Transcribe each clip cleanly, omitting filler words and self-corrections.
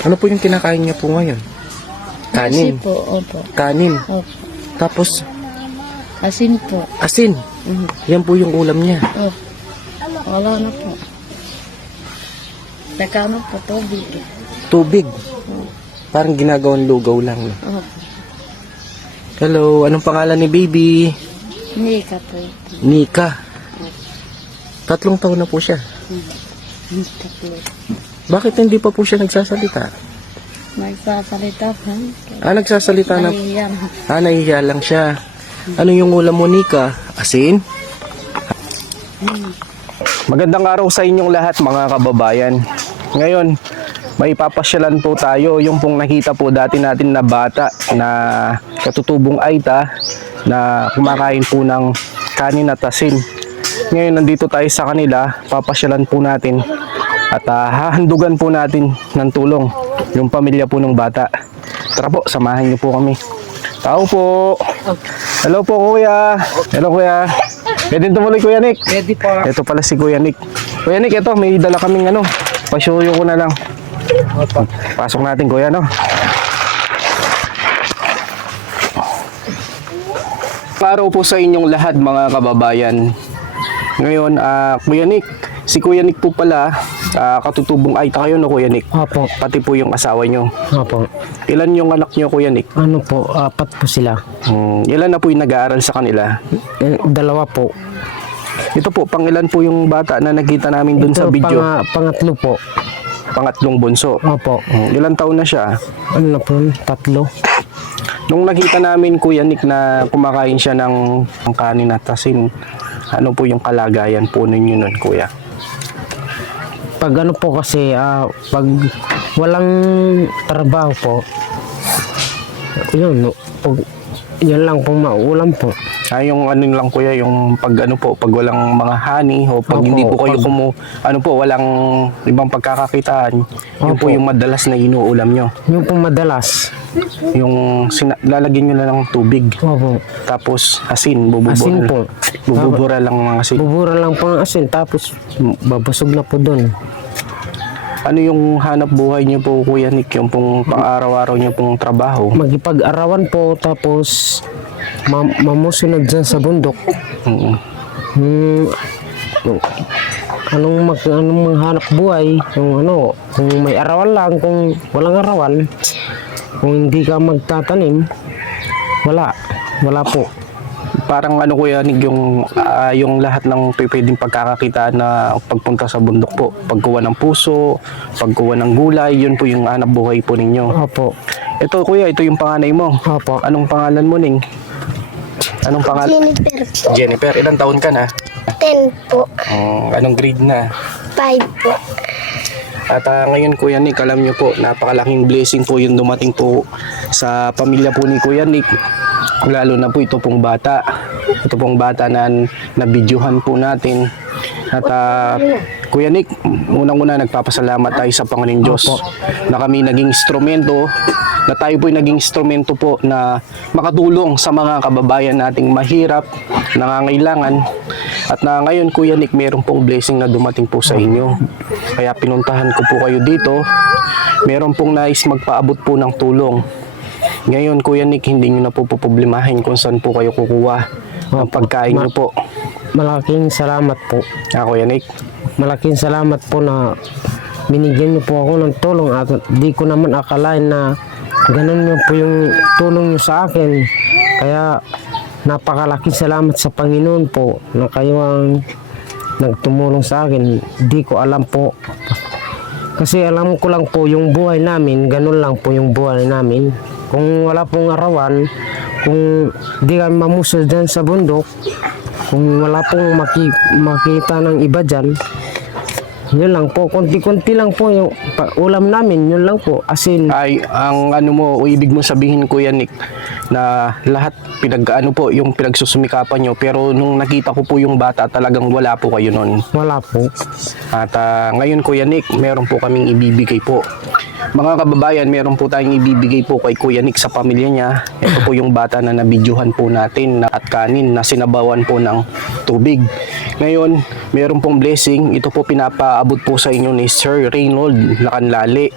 Ano po yung kinakain niya po ngayon? Kanin. Asin po, opo. Kanin. Opo. Tapos, Asin po. asin. Yan po yung ulam niya. Opo. Wala na po. Nagkano po, tubig. Tubig. Parang ginagawang lugaw lang. No? Opo. Hello, anong pangalan ni baby? Nika po ito. Nika. 3 taon na po siya. Nika po. Bakit hindi pa po siya nagsasalita? Nagsasalita po. Nagsasalita na. Nahihiyan. Nahihiya lang siya. Ano yung ulam mo, Nika? Asin? Magandang araw sa inyong lahat, mga kababayan. Ngayon, may papasyalan po tayo. Yung pong nakita po dati natin na bata na katutubong Aita na kumakain po ng kanin at asin. Ngayon, nandito tayo sa kanila. Papasyalan po natin at hahandugan po natin ng tulong yung pamilya po ng bata. Tara po, samahan niyo po kami. Tao po. Hello po, kuya. Hello, kuya. Pwede tumuloy, Kuya Nick? Ready po. Ito pala si Kuya Nick. Kuya Nick, ito, may dala kaming pasuyo ko na lang. Pasok natin, Kuya, no? Araw po sa inyong lahat, mga kababayan. Ngayon, Kuya Nick, si Kuya Nick po pala, katutubong Aita kayo, no, Kuya Nick? Opo. Pati po yung asawa nyo. Opo. Ilan yung anak nyo, Kuya Nick? Ano po, 4 po sila. Ilan na po yung nag-aaral sa kanila? 2 po. Ito po, pangilan po yung bata na nakita namin dun sa Ito, video? pangatlo po. Pangatlong bunso. Opo. Ilan taon na siya? Ano na po, 3. Nung nakita namin, Kuya Nick, na kumakain siya ng kanin at asin, ano po yung kalagayan po ninyo nun, Kuya? Pag ano po kasi, pag walang trabaho po, yun, yun lang po maulam po. Yung ano lang, Kuya, yung pag ano po, pag walang mga hani o pag Opo, hindi po kayo pag- walang ibang pagkakakitaan, yun po Opo. yung madalas na inuulam nyo. Yung po madalas. Yung lalagyan nyo na ng tubig, Opo. tapos asin, Asin po. bububura lang ng asin. Bubura lang po ng asin, tapos babusog na po doon. Ano yung hanap buhay nyo po, Kuya Nick, yung pong pang-araw-araw nyo pong trabaho? Magipag-arawan po, tapos mamusunod dyan sa bundok. Mm. Anong manghanap buhay, kung may arawan lang, kung walang arawan, kung hindi ka magtatanim, wala po. Parang ano, Kuya Nick, yung lahat ng pwedeng pagkakakita na pagpunta sa bundok po, pagkuha ng puso, pagkuha ng gulay, yun po yung hanap buhay po ninyo. Opo. Ito, Kuya, ito yung panganay mo. Opo. Anong pangalan mo, Ning? Anong pangalan? Jennifer po. Jennifer, ilang taon ka na? 10 po. Anong grade na? 5 po. At ngayon, Kuya Nick, alam nyo po, napakalaking blessing po yung dumating po sa pamilya po ni Kuya Nick. Lalo na po ito pong bata. Ito pong bata na nabidyohan po natin. At Kuya Nick, unang-una nagpapasalamat tayo sa Panginoon Diyos na kami naging instrumento, na tayo po naging instrumento po na makatulong sa mga kababayan nating mahirap, nangangailangan. At na ngayon, Kuya Nick, mayroon pong blessing na dumating po sa inyo. Kaya pinuntahan ko po kayo dito. Mayroon pong nais magpaabot po ng tulong. Ngayon, Kuya Nick, hindi nyo na po problemahin kung saan po kayo kukuha ng pagkain nyo po. Malaking salamat po. Kuya Nick. Malaking salamat po na binigyan niyo po ako ng tulong, at di ko naman akalain na ganun niyo po yung tulong niyo sa akin. Kaya napakalaking salamat sa Panginoon po na kayo ang nagtumulong sa akin. Di ko alam po. Kasi alam ko lang po yung buhay namin, ganun lang po yung buhay namin. Kung wala pong arawan, kung di kami mamusol dyan sa bundok, kung wala pong makita ng iba dyan, yun lang po, konti-konti lang po yung ulam namin, yun lang po, asin. Ay, ang ano mo, o ibig mo sabihin, Kuya Nick, na lahat yung pinagsusumikapan nyo, pero nung nakita ko po yung bata, talagang wala po kayo nun. Wala po. At ngayon, Kuya Nick, meron po kaming ibibigay po. Mga kababayan, meron po tayong ibibigay po kay Kuya Nick sa pamilya niya. Ito po yung bata na nabidyohan po natin at kanin na sinabawan po ng tubig. Ngayon, meron pong blessing. Ito po pinapaabot po sa inyo ni Sir Reynold Lacanlali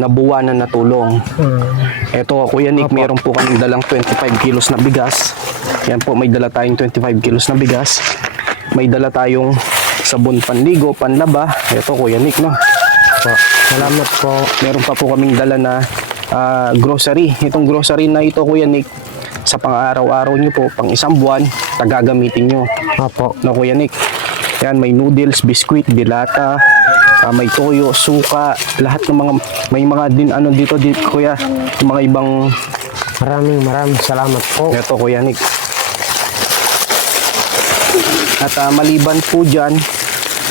na buwanan na tulong. Ito, Kuya Nick, meron po kaming dalang 25 kilos na bigas. Yan po, may dala tayong 25 kilos na bigas. May dala tayong sabon panligo, panlaba. Ito, Kuya Nick, no? Salamat po. Meron pa po kaming dala na grocery. Itong grocery na ito, Kuya Nick, sa pang-araw-araw nyo po, pang isang buwan, tagagamitin nyo. Opo. No, Kuya Nick? Yan, may noodles, biskuit, dilata, may toyo, suka, lahat ng mga, may mga din, ano dito, Kuya, yung mga ibang, Maraming salamat po. ito, Kuya Nick. At maliban po dyan,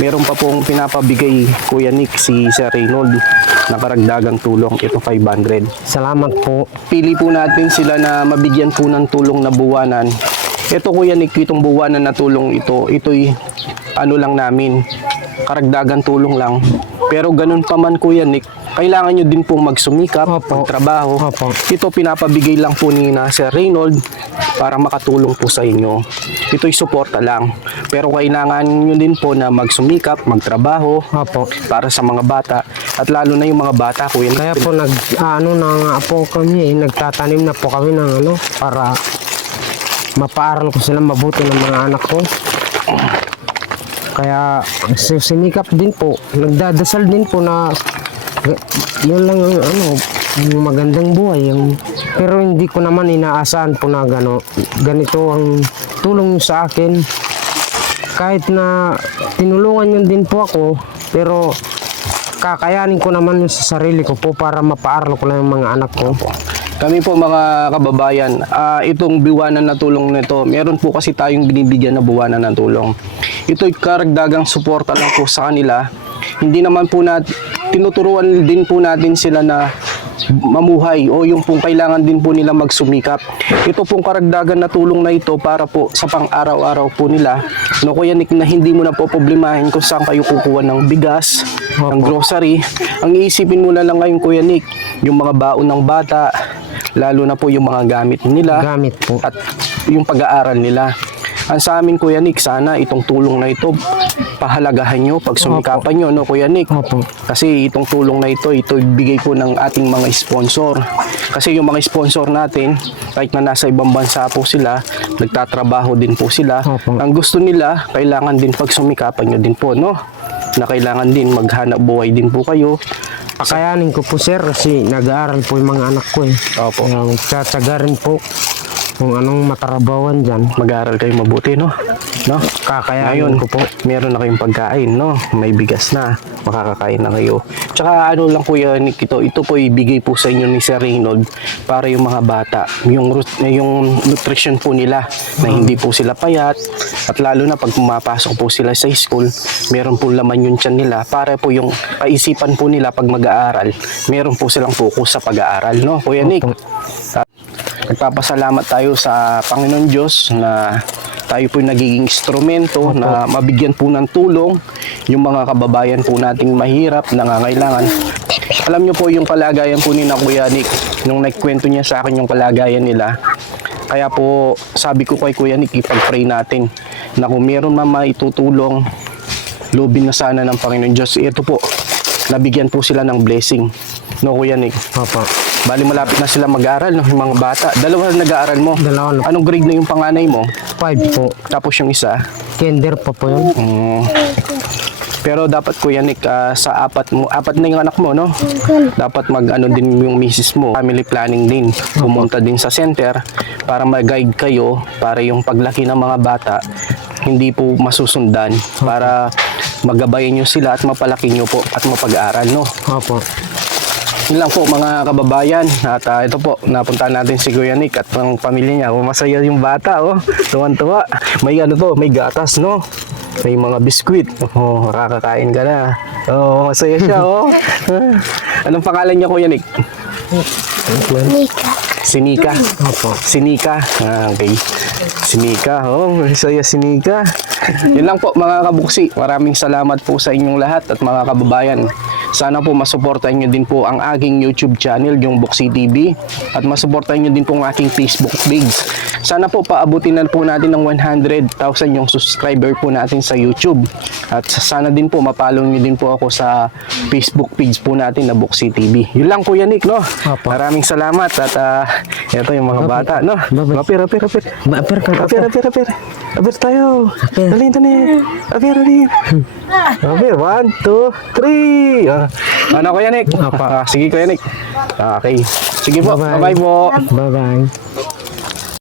meron pa pong pinapabigay, Kuya Nick, si Sir Reynold na karagdagang tulong. Ito 500. Salamat po. Pili po natin sila na mabigyan po ng tulong na buwanan. Ito, Kuya Nick, itong buwanan na tulong ito'y ano lang namin, karagdagan tulong lang. Pero ganun pa man, Kuya Nick, kailangan nyo din pong magsumikap, Opo. magtrabaho. Opo. Ito pinapabigay lang po ni na Sir Reynold para makatulong po sa inyo. Ito'y suporta lang. Pero kailangan nyo din po na magsumikap, magtrabaho Opo. para sa mga bata. At lalo na yung mga bata, Kuya Nick. Kaya po na nga po kami, nagtatanim na po kami ng para mapaaral ko sila mabuti ng mga anak ko. Kaya sinikap din po, nagdadasal din po na yun lang yung yung magandang buhay. Pero hindi ko naman inaasahan po na ganito ang tulong niyo sa akin. Kahit na tinulungan niyo din po ako, pero kakayanin ko naman yung sa sarili ko po para mapaaral ko lang yung mga anak ko. Kami po mga kababayan, itong buwanan na tulong nito, meron po kasi tayong binibigyan na buwanan ng tulong. Ito'y karagdagang suporta lang po sa kanila. Hindi naman po tinuturuan din po natin sila na mamuhay o yung pong kailangan din po nila magsumikap. Ito pong karagdagan na tulong na ito para po sa pang-araw-araw po nila. No, Kuya Nick, na hindi mo na po problemahin kung saan kayo kukuha ng bigas, ng grocery. Ang iisipin mo na lang ngayon, Kuya Nick, yung mga baon ng bata, lalo na po yung mga gamit nila Gamit po. at yung pag-aaral nila. Ang sa amin, Kuya Nick, sana itong tulong na ito pahalagahan nyo, pagsumikapan nyo, no, Kuya Nick? Opo. Kasi itong tulong na ito bigay po ng ating mga sponsor. Kasi yung mga sponsor natin, kahit na nasa ibang bansa po sila, nagtatrabaho din po sila. Opo. Ang gusto nila, kailangan din pagsumikapan nyo din po, no? Na kailangan din maghanap buhay din po kayo. Pakayanin ko po, sir, kasi nag-aaral po yung mga anak ko eh. Opo. Kaya magtsatsaga rin po kung anong matrabawan dyan. Mag-aaral kayo mabuti, no? No? Kakayanin Ngayon, ko po. meron na kayong pagkain, no? May bigas na, makakakain na kayo. Tsaka ano lang, Kuya Nick, ito po ibigay po sa inyo ni Sir Reynold para yung mga bata, yung nutrition po nila, na hindi po sila payat, at lalo na pag pumapasok po sila sa school, meron po laman yung tiyan nila, para po yung kaisipan po nila pag mag-aaral, meron po silang focus sa pag-aaral, no, Kuya Nick? Nagpapasalamat tayo sa Panginoon Diyos na tayo po nagiging instrumento na mabigyan po ng tulong yung mga kababayan po nating mahirap, nangangailangan. Alam nyo po yung kalagayan po ni na Kuya Nick, nung nagkwento niya sa akin yung kalagayan nila. Kaya po sabi ko kay Kuya Nick, ipag-pray natin na kung meron man maitutulong, lubin na sana ng Panginoon Diyos. Ito po, nabigyan po sila ng blessing. No, Kuya Nick? Opo. Bali malapit na sila mag-aaral, no, yung mga bata. Dalawa na nag-aaral mo. Dalawa na. Anong grade na yung panganay mo? 5 po. Tapos yung isa? Kinder pa po yun. Pero dapat, Kuya Nick, sa apat na yung anak mo, no? Dapat mag-ano din yung misis mo. Family planning din. Pumunta din sa center para mag-guide kayo para yung paglaki ng mga bata hindi po masusundan, para magabayan nyo sila at mapalaki nyo po at mapag-aaral, no? Opo. Yun lang po mga kababayan. At ito po, napunta natin si Kuya Nick at ang pamilya niya. Masaya yung bata, oh. Tuwan-tuwa. May may gatas, no? May mga biskwit. Oh, makakakain ka na. Oh, masaya siya, oh. Anong pangalan niya, Kuya Nick? Nika. Sinika. Opo. Sinika. Okay. Sinika. Oh, masaya Sinika. Yun lang po mga kabuksi. Maraming salamat po sa inyong lahat at mga kababayan. Sana po masuportahan nyo din po ang aking YouTube channel, yung Boxy TV, at masuportahan nyo din po ang aking Facebook page. Sana po paabutin na po natin ng 100,000 yung subscriber po natin sa YouTube. At sana din po mapollow nyo din po ako sa Facebook page po natin na Boxy TV. Yun lang Kuya Nick, no? Apo. Maraming salamat at ito yung mga bata, no? Bye-bye. Apir. Apir ka. Apir tayo. Apir. Dali. Apir. Apir, 1, 2, 3. Ano Kuya Nick? Apa. Sige Kuya Nick. Okay. Sige po. Bye-bye. Bye-bye po. Bye-bye.